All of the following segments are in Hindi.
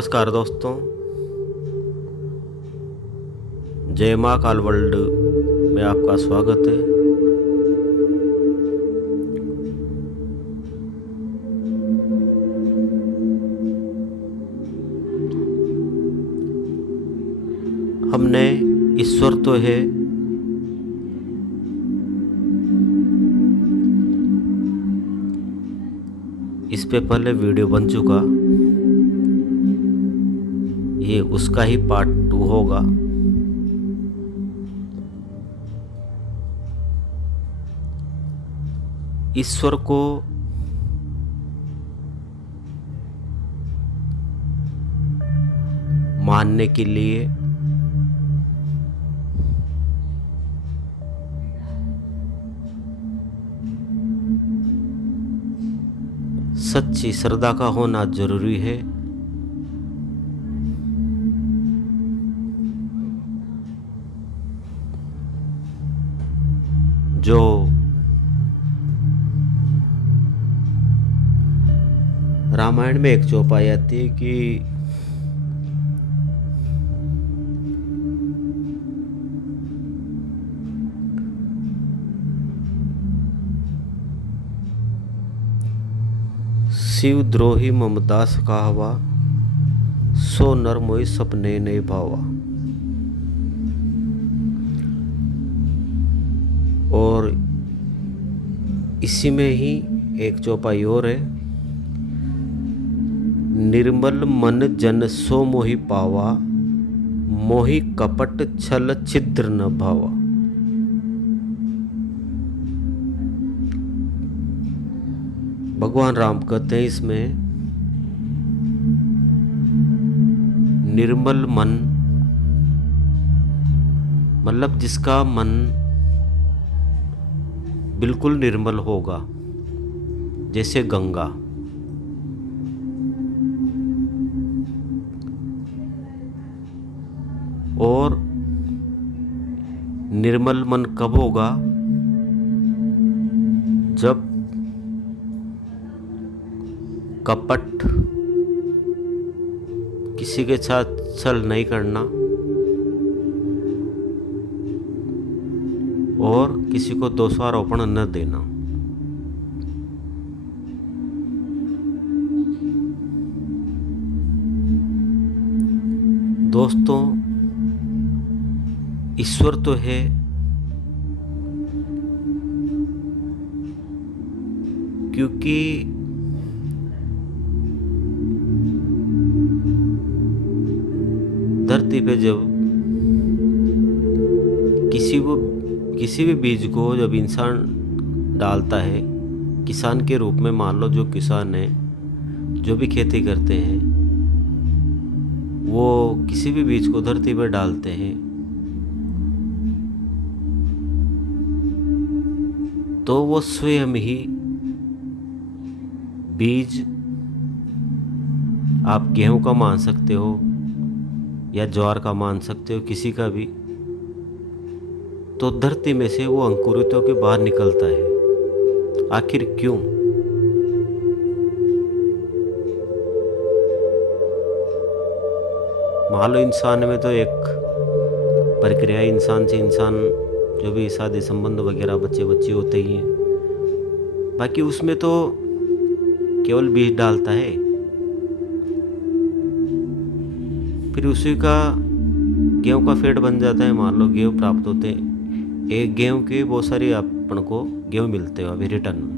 नमस्कार दोस्तों, जय माँ काल वर्ल्ड में आपका स्वागत है। हमने ईश्वर तो है, इस पे पहले वीडियो बन चुका, ये उसका ही पार्ट 2 होगा। ईश्वर को मानने के लिए सच्ची श्रद्धा का होना जरूरी है। जो रामायण में एक चौपाई आती है कि शिव द्रोही ममदास कहावा, सो नर मोहि सपने नहीं भावा। और इसी में ही एक चौपाई और है, निर्मल मन जन सो मोहि पावा, मोहि कपट छल छिद्र न भावा। भगवान राम कहते हैं इसमें, निर्मल मन मतलब जिसका मन बिल्कुल निर्मल होगा, जैसे गंगा। और निर्मल मन कब होगा? जब कपट, किसी के साथ छल नहीं करना और किसी को दोषारोपण न देना। दोस्तों, ईश्वर तो है, क्योंकि धरती पे जब किसी भी बीज को जब इंसान डालता है, किसान के रूप में मान लो, जो किसान है, जो भी खेती करते हैं, वो किसी भी बीज को धरती पे डालते हैं, तो वो स्वयं ही बीज, आप गेहूं का मान सकते हो या ज्वार का मान सकते हो, किसी का भी, तो धरती में से वो अंकुरित होकर बाहर निकलता है। आखिर क्यों? मान लो इंसान में तो एक प्रक्रिया, इंसान से इंसान जो भी शादी संबंध वगैरह बच्चे बच्चे होते ही हैं, बाकी उसमें तो केवल बीज डालता है, फिर उसी का गेहूं का फेड बन जाता है। मान लो गेहूं प्राप्त होते हैं, एक गेहूं के बहुत सारे अपन को गेहूं मिलते हो अभी रिटर्न में,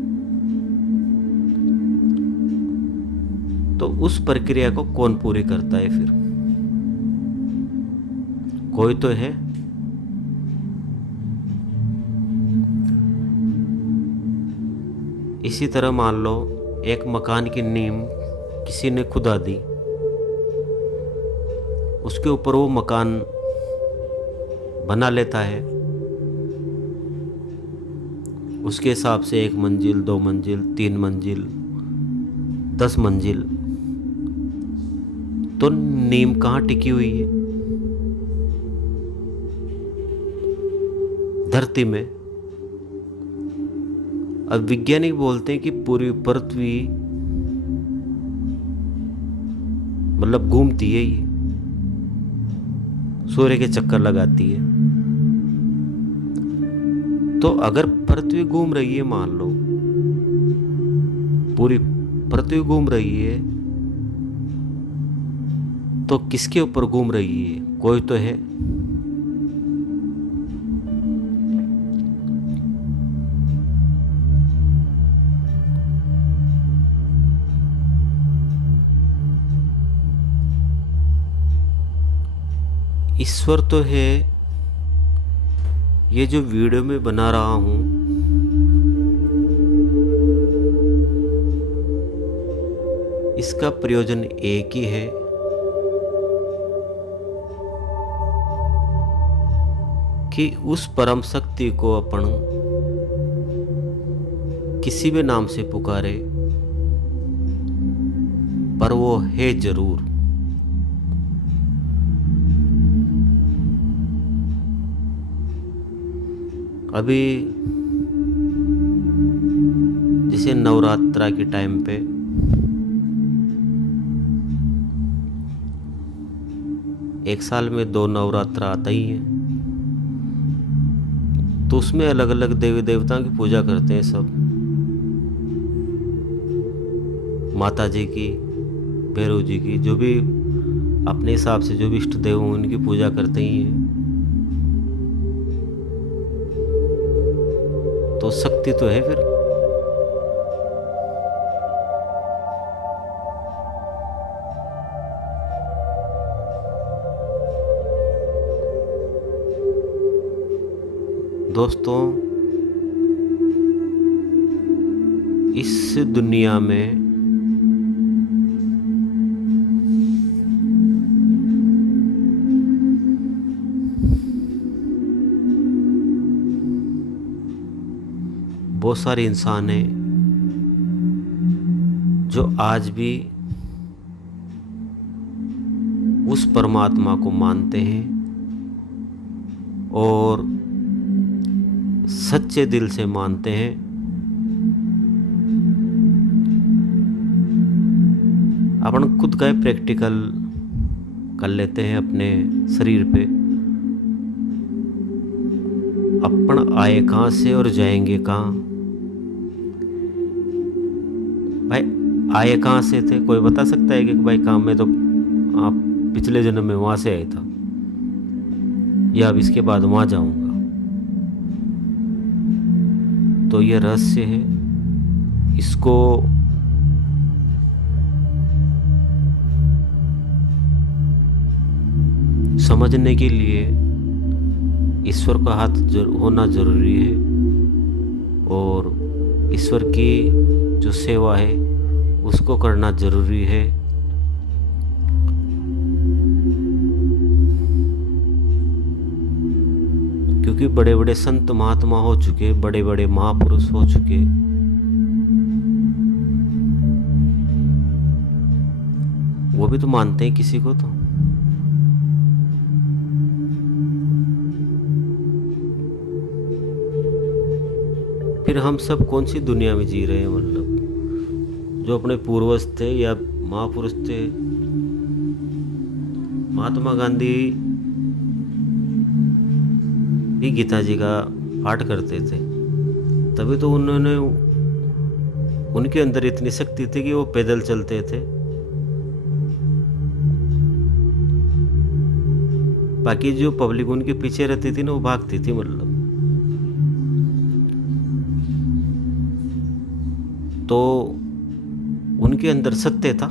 तो उस प्रक्रिया को कौन पूरी करता है? फिर कोई तो है। इसी तरह मान लो एक मकान की नींव किसी ने खुदा दी, उसके ऊपर वो मकान बना लेता है, उसके हिसाब से 1 मंजिल, 2 मंजिल, 3 मंजिल, 10 मंजिल, तो नींव कहाँ टिकी हुई है? धरती में। अब वैज्ञानिक बोलते हैं कि पूरी पृथ्वी मतलब घूमती है ये, सूर्य के चक्कर लगाती है। तो अगर पृथ्वी घूम रही है, मान लो पूरी पृथ्वी घूम रही है, तो किसके ऊपर घूम रही है? कोई तो है। ईश्वर तो है। ये जो वीडियो में बना रहा हूं, इसका प्रयोजन एक ही है कि उस परम शक्ति को अपन किसी भी नाम से पुकारे, पर वो है जरूर। अभी जैसे नवरात्रा के टाइम पे एक साल में 2 नवरात्रा आता ही है, तो उसमें अलग अलग देवी देवताओं की पूजा करते हैं सब। माता जी की, भैरव जी की, जो भी अपने हिसाब से जो भी इष्ट देव हों उनकी पूजा करते ही हैं। तो शक्ति तो है फिर। दोस्तों, इस दुनिया में बहुत सारे इंसान हैं जो आज भी उस परमात्मा को मानते हैं और सच्चे दिल से मानते हैं। अपन खुद का प्रैक्टिकल कर लेते हैं अपने शरीर पे। अपन आए कहाँ से और जाएंगे कहाँ? भाई आए कहाँ से थे? कोई बता सकता है कि भाई काम में तो आप पिछले जन्म में वहाँ से आया था, या अब इसके बाद वहाँ जाऊँगा? तो ये रहस्य है। इसको समझने के लिए ईश्वर का हाथ होना जरूरी है, और ईश्वर की जो सेवा है उसको करना जरूरी है। क्योंकि बड़े बड़े संत महात्मा हो चुके, बड़े बड़े महापुरुष हो चुके, वो भी तो मानते हैं किसी को। तो फिर हम सब कौन सी दुनिया में जी रहे हैं? मतलब जो अपने पूर्वज थे या महापुरुष थे, महात्मा गांधी भी गीता जी का पाठ करते थे, तभी तो उन्होंने, उनके अंदर इतनी शक्ति थी कि वो पैदल चलते थे। बाकी जो पब्लिक उनके पीछे रहती थी ना, वो भागती थी। मतलब तो उनके अंदर सत्य था।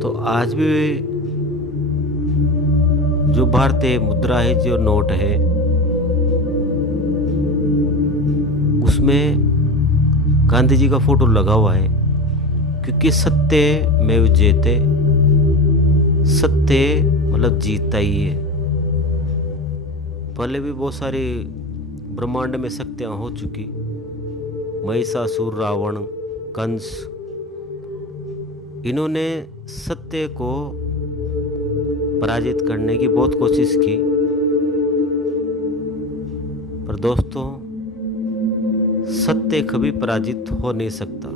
तो आज भी जो भारतीय मुद्रा है, जो नोट है, उसमें गांधी जी का फोटो लगा हुआ है, क्योंकि सत्य में जयते, सत्य मतलब जीतता ही है। पहले भी बहुत सारी ब्रह्मांड में शक्तियाँ हो चुकी, महिषासुर, रावण, कंस, इन्होंने सत्य को पराजित करने की बहुत कोशिश की, पर दोस्तों सत्य कभी पराजित हो नहीं सकता।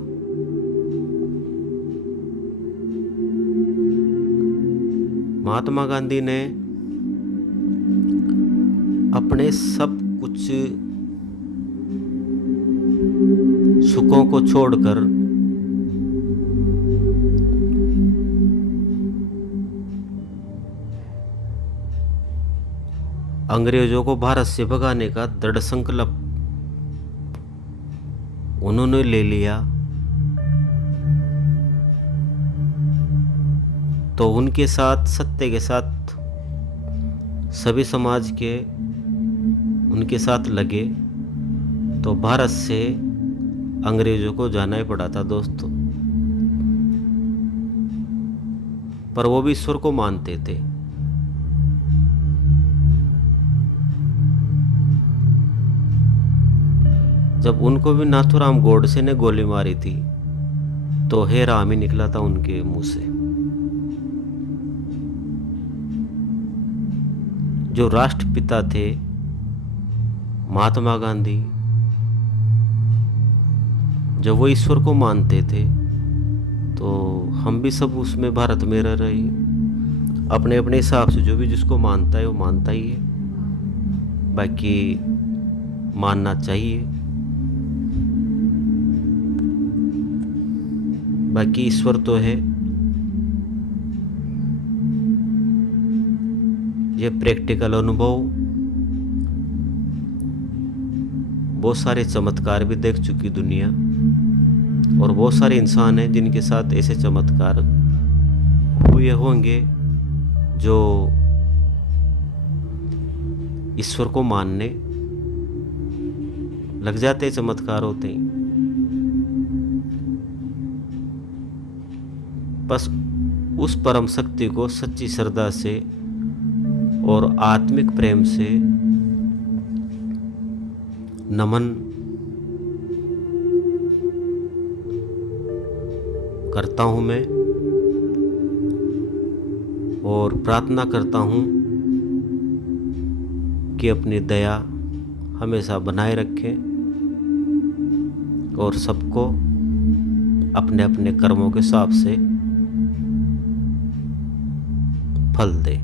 महात्मा गांधी ने अपने सब कुछ सुखों को छोड़कर अंग्रेजों को भारत से भगाने का दृढ़ संकल्प उन्होंने ले लिया, तो उनके साथ, सत्य के साथ सभी समाज के उनके साथ लगे, तो भारत से अंग्रेजों को जाना ही पड़ा था दोस्तों। पर वो भी ईश्वर को मानते थे। जब उनको भी नाथूराम गोडसे ने गोली मारी थी, तो हे राम ही निकला था उनके मुंह से। जो राष्ट्रपिता थे महात्मा गांधी, जब वो ईश्वर को मानते थे, तो हम भी सब उसमें भारत में रह रहे हैं। अपने अपने हिसाब से जो भी जिसको मानता है वो मानता ही है, बाकी मानना चाहिए। बाकी ईश्वर तो है। ये प्रैक्टिकल अनुभव, बहुत सारे चमत्कार भी देख चुकी दुनिया, और बहुत सारे इंसान हैं जिनके साथ ऐसे चमत्कार हुए होंगे, जो ईश्वर को मानने लग जाते, चमत्कार होते हैं। बस उस परम शक्ति को सच्ची श्रद्धा से और आत्मिक प्रेम से नमन करता हूँ मैं, और प्रार्थना करता हूँ कि अपनी दया हमेशा बनाए रखें और सबको अपने अपने कर्मों के हिसाब से फल दे।